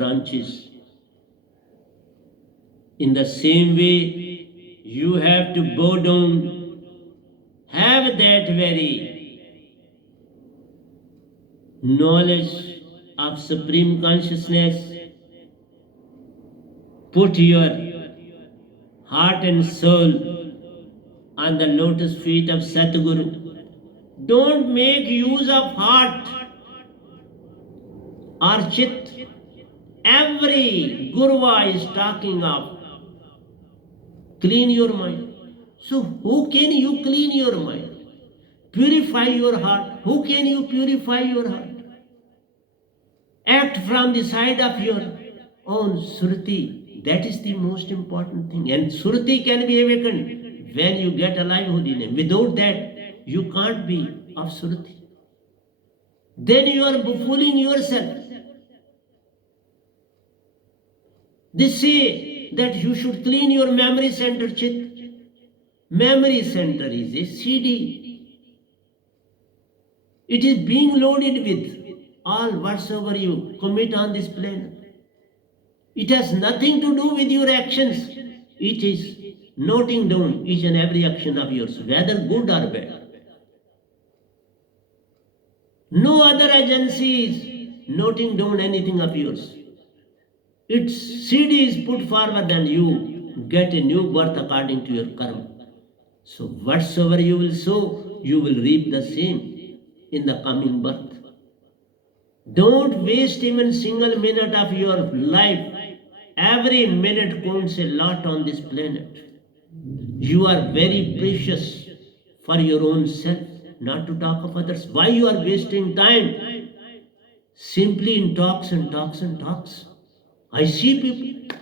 branches. In the same way, you have to bow down, have that very knowledge of Supreme Consciousness, put your heart and soul on the lotus feet of Satguru. Don't make use of heart or chit. Every Gurva is talking of clean your mind. So who can you clean your mind? Purify your heart. Who can you purify your heart? Act from the side of your own Surti. That is the most important thing. And Surti can be awakened when you get a live holy name. Without that, you can't be of Surti. Then you are fooling yourself. They say that you should clean your memory center, Chit. Memory center is a CD. It is being loaded with all whatsoever you commit on this planet. It has nothing to do with your actions. It is noting down each and every action of yours, whether good or bad. No other agency is noting down anything of yours. Its CD is put forward and you get a new birth according to your karma. So whatsoever you will sow, you will reap the same in the coming birth. Don't waste even single minute of your life. Every minute counts a lot on this planet. You are very precious for your own self, not to talk of others. Why you are wasting time simply in talks and talks and talks? I see people,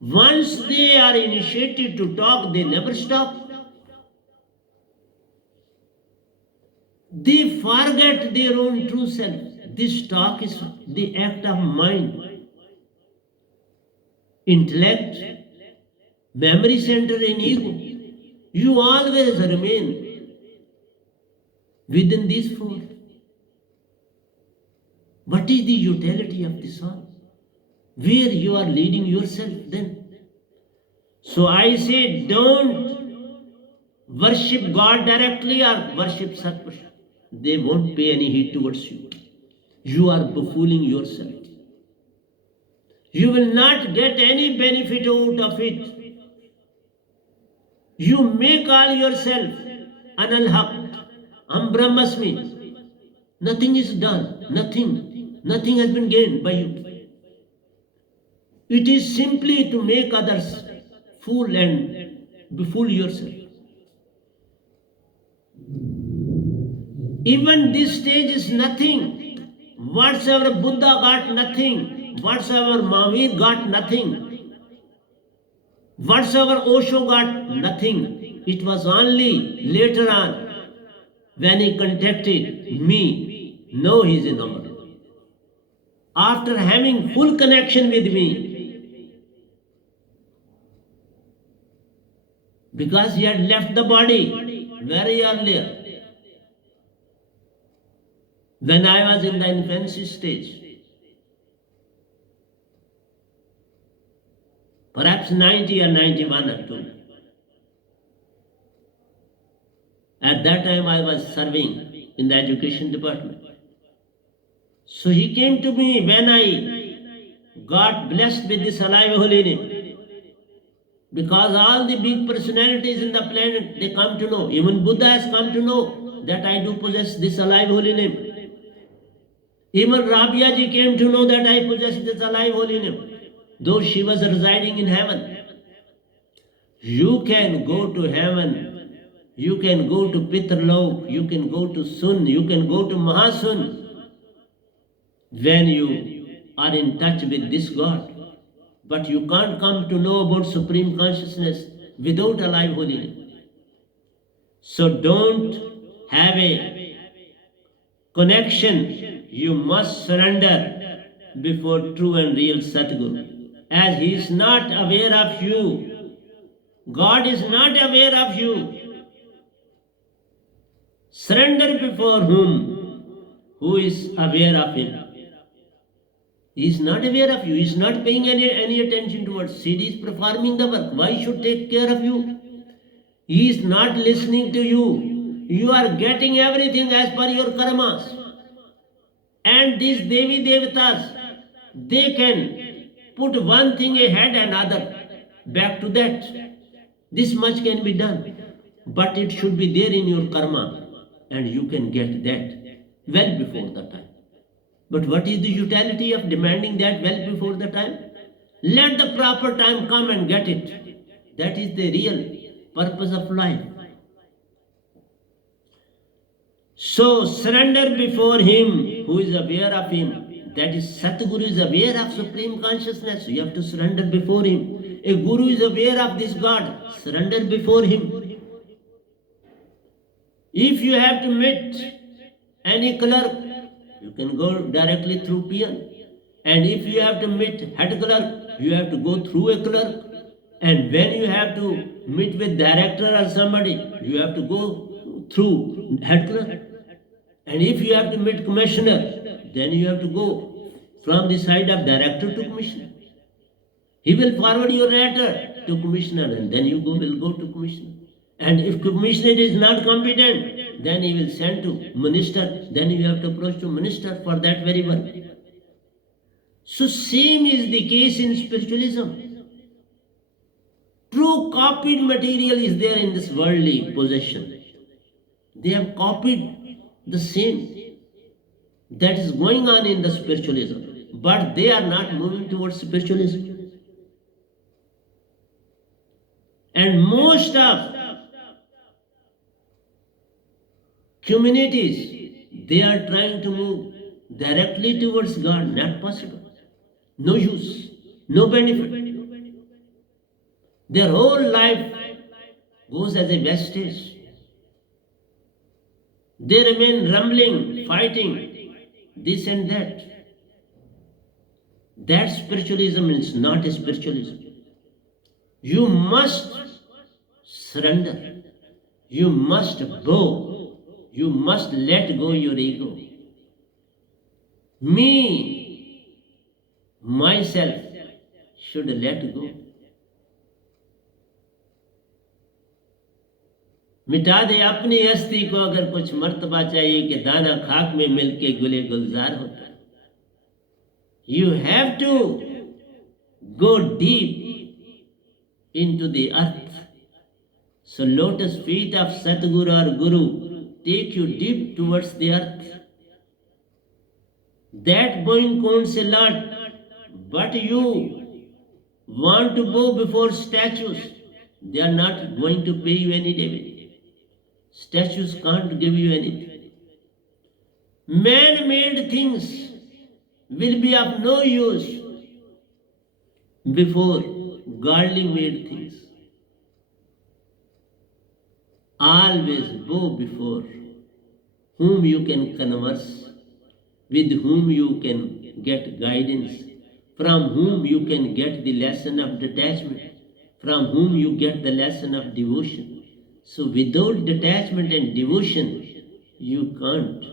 once they are initiated to talk, they never stop. They forget their own true self. This talk is the act of mind, intellect, memory center and ego. You always remain within these four. What is the utility of this all? Where you are leading yourself then? So I say, don't worship God directly or worship Satpurush. They won't pay any heed towards you. You are befooling yourself. You will not get any benefit out of it. You may call yourself Anal Haq, Am Brahmasmi. Nothing is done. Nothing has been gained by you. It is simply to make others fool and befool yourself. Even this stage is nothing. Whatsoever Buddha got, nothing. Whatsoever Mahavir got, nothing. Whatsoever Osho got, nothing. It was only later on when he contacted me. Now he is in Amar. After having full connection with me, because he had left the body very earlier, when I was in the infancy stage, perhaps 90 or 91 or 2. At that time I was serving in the education department. So he came to me when I got blessed with this alive holy name. Because all the big personalities in the planet, they come to know. Even Buddha has come to know that I do possess this alive holy name. Even Rabia ji came to know that I possess this alive holy name, though she was residing in heaven. You can go to heaven, you can go to Pitrlok, you can go to Sun, you can go to Mahasun when you are in touch with this God. But you can't come to know about Supreme Consciousness without a live holy name. So don't have a connection. You must surrender before true and real Satguru. As he is not aware of you, God is not aware of you. Surrender before whom? Who is aware of him? He is not aware of you. He is not paying any attention towards. He is performing the work. Why he should take care of you? He is not listening to you. You are getting everything as per your karmas. And these Devi Devatas, they can put one thing ahead another. Back to that. This much can be done. But it should be there in your karma. And you can get that well before the time. But what is the utility of demanding that well before the time? Let the proper time come and get it. That is the real purpose of life. So surrender before him who is aware of him. That is, Satguru is aware of Supreme Consciousness. You have to surrender before him. A Guru is aware of this God. Surrender before him. If you have to meet any clerk, you can go directly through peon. And if you have to meet head clerk, you have to go through a clerk. And when you have to meet with director or somebody, you have to go through head clerk. And if you have to meet commissioner, then you have to go from the side of director to commissioner. He will forward your letter to commissioner, and then you will go to commissioner. And if commissioner is not competent, then he will send to minister. Then you have to approach to minister for that very work. So same is the case in spiritualism. True copied material is there in this worldly possession. They have copied the same that is going on in the spiritualism, but they are not moving towards spiritualism. And most of communities, they are trying to move directly towards God. Not possible. No use, no benefit. Their whole life goes as a wastage. They remain rumbling, fighting, this and that. That spiritualism is not a spiritualism. You must surrender. You must bow. You must let go your ego. Me, myself, should let go. मिटा दे अपनी हस्ती को अगर कुछ मर्तबा चाहिए कि दाना खाक में मिलके गुले गुलजार होता है. You have to go deep into the earth. So lotus feet of Satguru or Guru take you deep towards the earth. That going counts a lot, but you want to bow before statues. They are not going to pay you any dividend. Statues can't give you anything. Man-made things will be of no use before godly made things. Always bow before whom you can converse, with whom you can get guidance, from whom you can get the lesson of detachment, from whom you get the lesson of devotion. So without detachment and devotion, you can't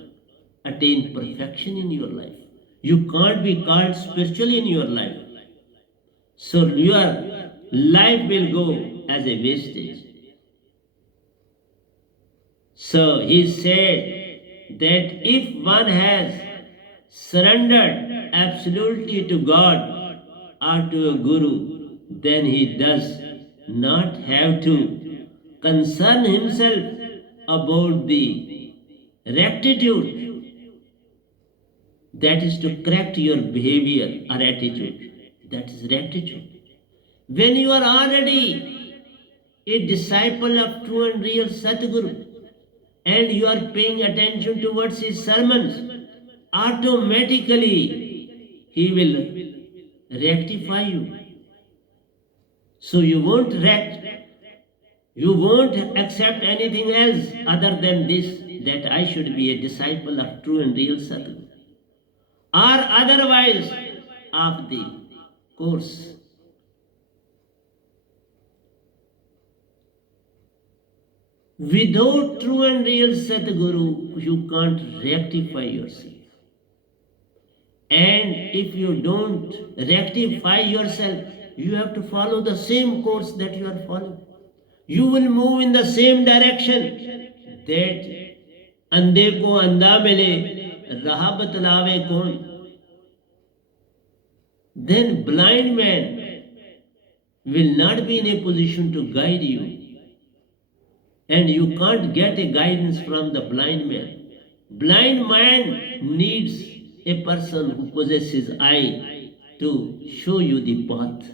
attain perfection in your life. You can't be called spiritual in your life. So your life will go as a wastage. So he said that if one has surrendered absolutely to God or to a Guru, then he does not have to concern himself about the rectitude, that is to correct your behavior or attitude. That is rectitude. When you are already a disciple of true and real Satguru and you are paying attention towards his sermons, automatically he will rectify you. So you won't you won't accept anything else other than this, that I should be a disciple of true and real Sadguru, or otherwise of the course. Without true and real Sadguru, you can't rectify yourself. And if you don't rectify yourself, you have to follow the same course that you are following. You will move in the same direction. That अंधे को अंधा मिले राह बतलावे कौन. Then blind man will not be in a position to guide you, and you can't get a guidance from the blind man. Blind man needs a person who possesses eye to show you the path.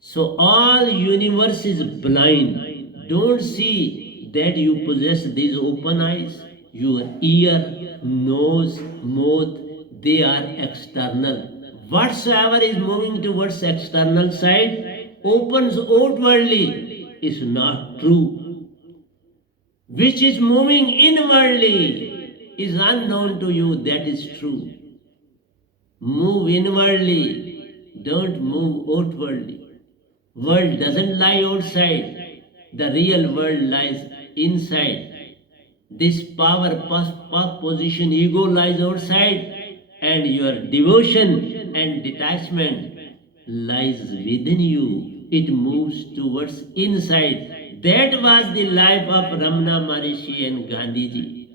So all universe is blind. Don't see that you possess these open eyes. Your ear, nose, mouth, they are external. Whatsoever is moving towards external side, opens outwardly, is not true. Which is moving inwardly is unknown to you, that is true. Move inwardly, don't move outwardly. World doesn't lie outside, the real world lies inside. This power, position, ego lies outside, and your devotion and detachment lies within you. It moves towards inside. That was the life of Ramana Maharishi and Gandhiji.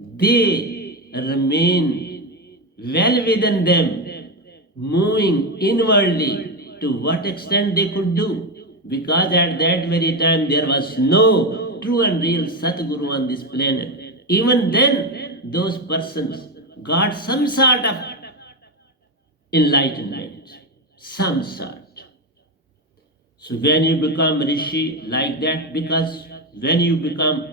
They remain well within them, moving inwardly to what extent they could do. Because at that very time there was no true and real Satguru on this planet. Even then, those persons got some sort of enlightenment. Some sort. So when you become Rishi like that, because when you become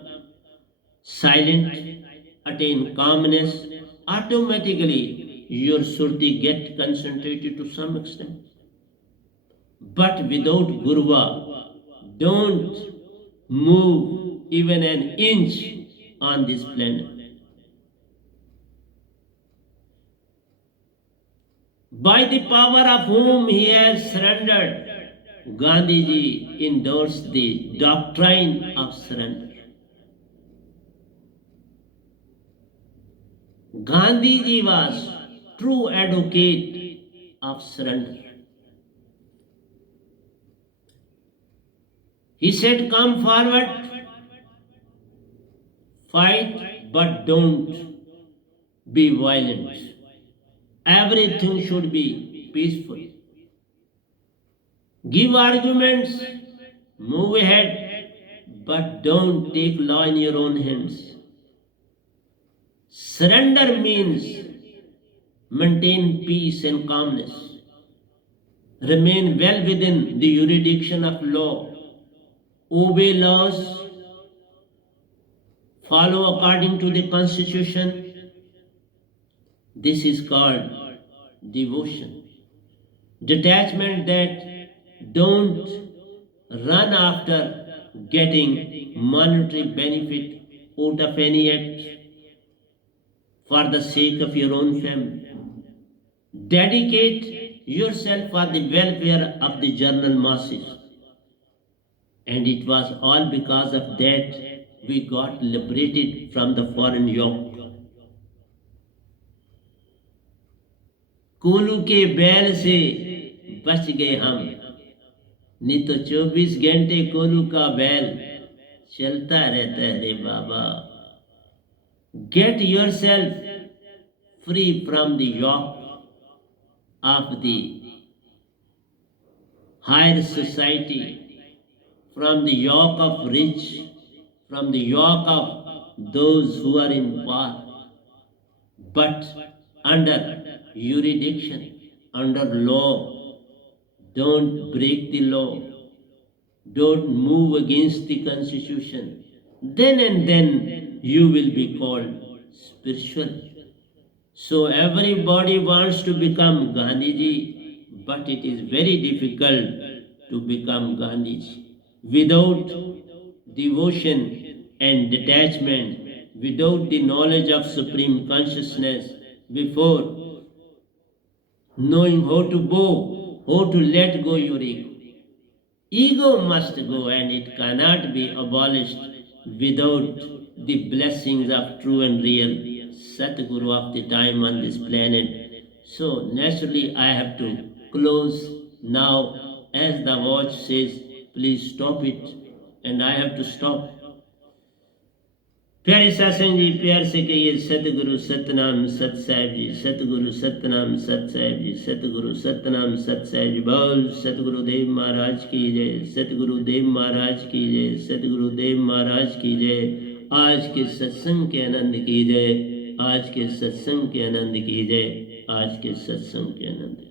silent, attain calmness, automatically your surti get concentrated to some extent. But without Gurva, don't move even an inch on this planet. By the power of whom he has surrendered, Gandhiji endorsed the doctrine of surrender. Gandhiji was true advocate of surrender. He said, come forward, fight, but don't be violent. Everything should be peaceful. Give arguments, move ahead, but don't take law in your own hands. Surrender means maintain peace and calmness. Remain well within the jurisdiction of law. Obey laws. Follow according to the constitution. This is called devotion. Detachment, that don't run after getting monetary benefit out of any act for the sake of your own family. Dedicate yourself for the welfare of the general masses. And it was all because of that we got liberated from the foreign yoke. कोलू के बैल से बच गए हम, नहीं तो 24 घंटे कोलू का बैल चलता रहता है रे बाबा. Get yourself free from the yoke of the higher society, from the yoke of rich, from the yoke of those who are in power, but under jurisdiction, under law. Don't break the law. Don't move against the constitution. Then and then you will be called spiritual. So everybody wants to become Gandhiji, but it is very difficult to become Gandhiji. Without devotion and detachment, without the knowledge of supreme consciousness, before knowing how to bow, how to let go your ego. Ego must go, and it cannot be abolished without the blessings of true and real Satguru of the time on this planet. So naturally I have to close now, as the watch says, please stop it, and I have to stop. प्यारे सत्संग जी, प्यार से कहिए सतगुरु सतनाम सत साहिब जी, सतगुरु सतनाम सत साहिब जी, सतगुरु सतनाम सत साहिब जी। बोल सतगुरुदेव महाराज की जय, सतगुरुदेव महाराज की जय, सतगुरुदेव महाराज की जय। आज के सत्संग के आनंद की जय, आज के सत्संग के आनंद की जय, आज के सत्संग के आनंद